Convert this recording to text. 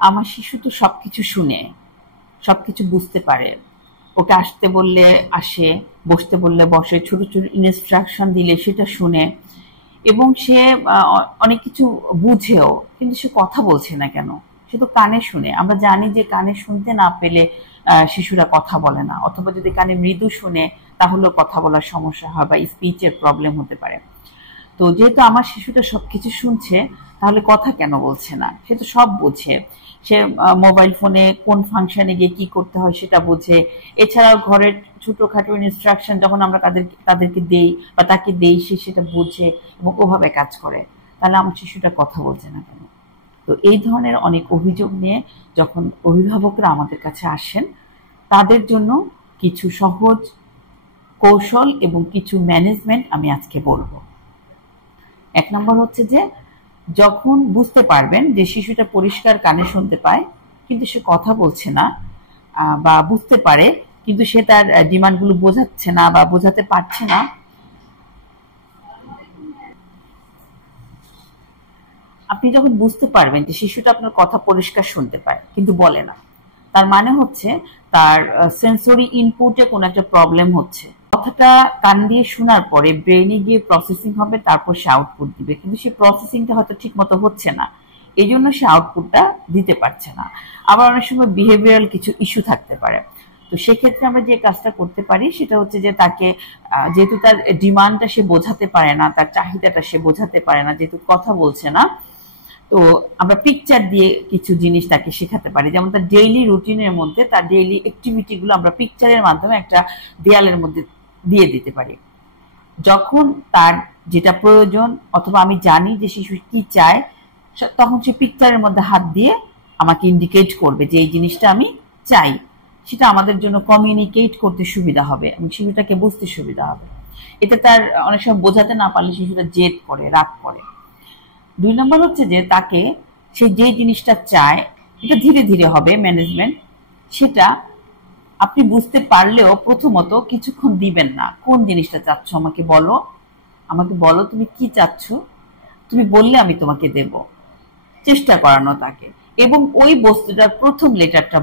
আমার শিশু তো সবকিছু শুনে, সবকিছু বুঝতে পারে। ওকে আসতে বললে আসে, বসতে বললে বসে, ছোট ছোট ইনস্ট্রাকশন দিলে সেটা শুনে, এবং সে অনেক কিছু বুঝেও, কিন্তু সে কথা বলছে না কেন? সে তো কানে শুনে। আমরা জানি যে কানে শুনতে না পেলে শিশুরা কথা বলে না, অথবা যদি কানে মৃদু শুনে তাহলেও কথা বলার সমস্যা হয় বা স্পিচের প্রবলেম হতে পারে। তো যেহেতু আমার শিশুটা সবকিছু শুনছে, তাহলে কথা কেন বলছে না? সে তো সব বোঝে। সে মোবাইল ফোনে কোন ফাংশনে গিয়ে কি করতে হয় সেটা বোঝে। এছাড়াও ঘরের ছোটখাটো ইনস্ট্রাকশন যখন আমরা তাদেরকে দেই বা তাকে দেই, সে সেটা বোঝে এবং ওভাবে কাজ করে। তাহলে আমার শিশুটা কথা বলছে না কেন? তো এই ধরনের অনেক অভিযোগ নিয়ে যখন অভিভাবকরা আমাদের কাছে আসেন, তাদের জন্য কিছু সহজ কৌশল এবং কিছু ম্যানেজমেন্ট আমি আজকে বলবো। ১ নম্বর হচ্ছে যে, যখন বুঝতে পারবেন যে শিশুটা পরিষ্কার কানে শুনতে পায় কিন্তু সে কথা বলছে না, বা বুঝতে পারে কিন্তু সে তার ডিমান্ডগুলো বোঝাচ্ছে না বা বোঝাতে পারছে না, আপনি যখন বুঝতে পারবেন যে শিশুটা আপনার কথা পরিষ্কার শুনতে পায় কিন্তু বলে না, তার মানে হচ্ছে তার সেন্সরি ইনপুটে কোনো একটা প্রবলেম হচ্ছে। কথাটা কান দিয়ে শোনার পরে ব্রেইনে গিয়ে প্রসেসিং হবে, তারপর সে আউটপুট দিবে, কিন্তু সে প্রসেসিংটা হয়তো ঠিক মতো হচ্ছে না, এই জন্য সে আউটপুটটা দিতে পারছে না। আবার অনেক সময় বিহেভিয়ারাল কিছু ইস্যু থাকতে পারে। তো সেক্ষেত্রে আমরা যে কাজটা করতে পারি সেটা হচ্ছে যে তাকে, যেহেতু তার ডিমান্ডটা সে বোঝাতে পারে না, তার চাহিদাটা সে বোঝাতে পারে না, যেহেতু কথা বলছে না, তো আমরা পিকচার দিয়ে কিছু জিনিস তাকে শেখাতে পারি। যেমন তার ডেইলি রুটিনের মধ্যে তার ডেইলি অ্যাক্টিভিটি গুলো আমরা পিকচারের মাধ্যমে একটা দেয়ালের মধ্যে দিয়ে দিতে পারি। যখন তার যেটা প্রয়োজন অথবা আমি জানি যে শিশু কি চায়, তখন সে পিকচারের মধ্যে হাত দিয়ে আমাকে ইন্ডিকেট করবে যে এই জিনিসটা আমি চাই। সেটা আমাদের জন্য কমিউনিকেট করতে সুবিধা হবে এবং শিশুটাকে বুঝতে সুবিধা হবে। এতে তার অনেক সময় বোঝাতে না পারলে শিশুটা জেদ করে, রাগ করে। ২ নম্বর হচ্ছে যে তাকে, সে যে জিনিসটা চায়, এটা ধীরে ধীরে হবে ম্যানেজমেন্ট। সেটা আপনি বুঝতে পারলেও প্রথমত কিছুক্ষণ দিবেন না। কোন জিনিসটা চাচ্ছ আমাকে বলো, আমাকে বলো তুমি কি চাচ্ছ, তুমি বললে আমি তোমাকে দেব। চেষ্টা করানো তাকে, এবং ওই বস্তুটার প্রথম লেটারটা